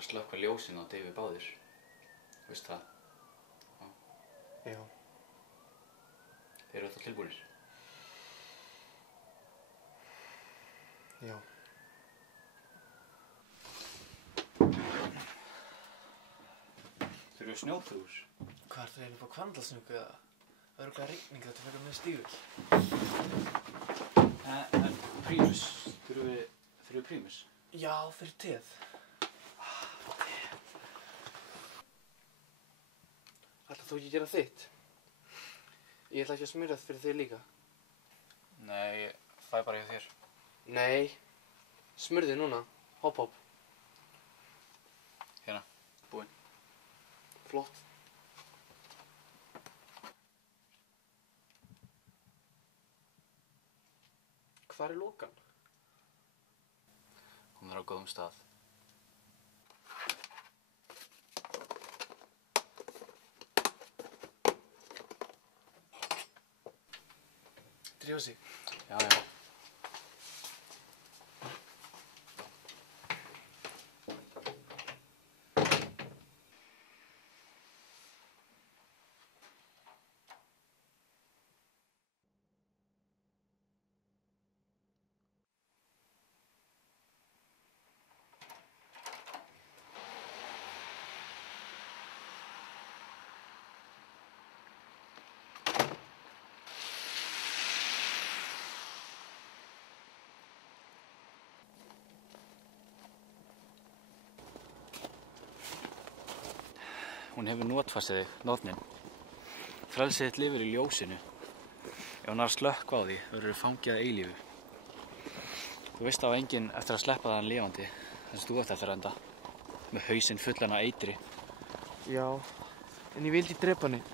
að slökkva ljósin og deyfi báðir. Þú veist það? Já. Eru alltaf tilbúinir? Já. Þurfum við snjópúður? Hvað er það eiginlega upp á Hvannadalshnjúk eða? Örugglega rigning þetta verður með stígull. En prímus? Þurfum við prímus? Já, fyrir teð. Ætlar þú ekki að gera þitt? Ég ætla ekki að smyrja það fyrir þig líka. Nei, ég fæ bara hjá þér. Nei. Smurði núna. Hopp, hopp. Hérna, búinn. Flott. Hvar er Lokan? Hún er á góðum stað. Drífa sig. Já. Hún hefur notfastið þig, nornin. Frelsið þitt lifir í ljósinu. Ef hún er að slökkva á því, verður þú fangið að eilífu. Þú veist á enginn eftir að sleppa það lifandi, þess að þú átt eftir að enda. Með hausinn fullan af eitri. Já, en ég vildi drepa henni.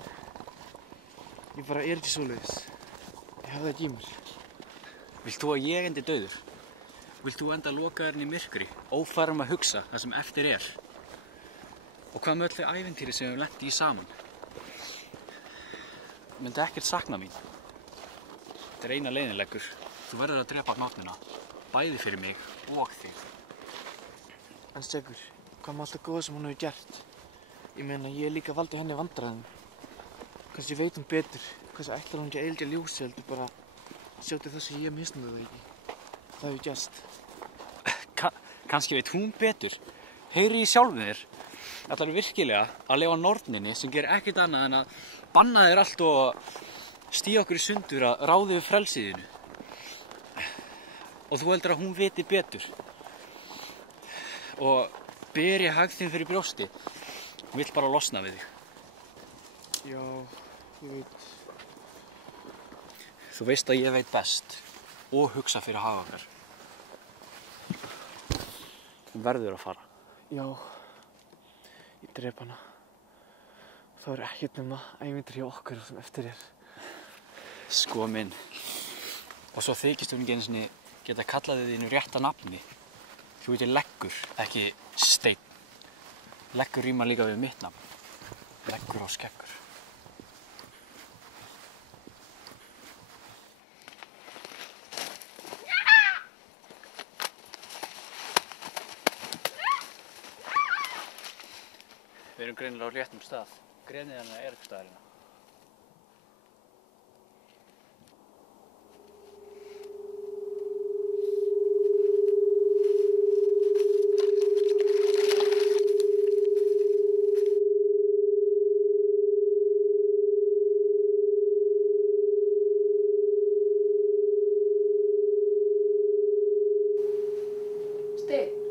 Ég bara er ekki svoleiðis. Ég hafði það ekki í mér. Vilt þú að ég endi dauður? Vilt þú enda lokaður inn í myrkri, ófærum að hugsa það sem eftir er? Og hvað með öll þau ævintýri sem við lenti í saman? Þú myndi ekkert sakna mín. Þetta er eina leiðin, Leggur. Þú verður að drepa nornina, bæði fyrir mig og þig. En Stekur, hvað með allt það góða sem hún hefur gert? Ég meina, ég líka valdi henni vandræðum. Kannski veit hún betur. Kannski ætlar hún ekki að eilja ljósi, heldur bara sjá til þess að ég misnaði það ekki. Það hefur gerst. Kannski veit hún betur. Heyri í sjálfum þér. Ætlarðu virkilega að leyfa norninni sem gerir ekkert annað en að banna þér allt og stíga okkur í sundur að ráði við frelsiðinu. Og þú heldur að hún viti betur. Og beri hag þinn fyrir brjósti. Hún vill bara losna við þig. Já, ég veit. Þú veist að ég veit best og hugsa fyrir hag okkar. Hún verður að fara. Já. Ég drep hana. Það er ekkert nema ævintýri hjá okkur sem eftir er. Sko minn. Og svo þykist hún ekki einu sinni geta kallað þínu rétta nafni. Þú heitir Leggur, ekki Steinn. Leggur rímar líka við mitt nafn. Leggur og Skeggur. Við erum greinilega á réttum stað. Grenið hennar er upp staðarina. Steinn.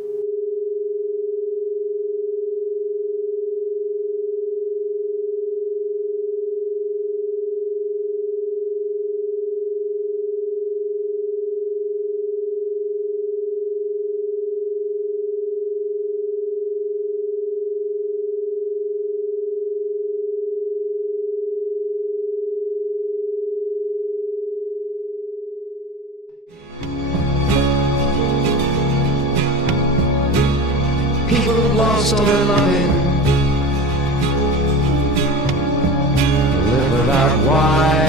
People lost all their loving, live without why.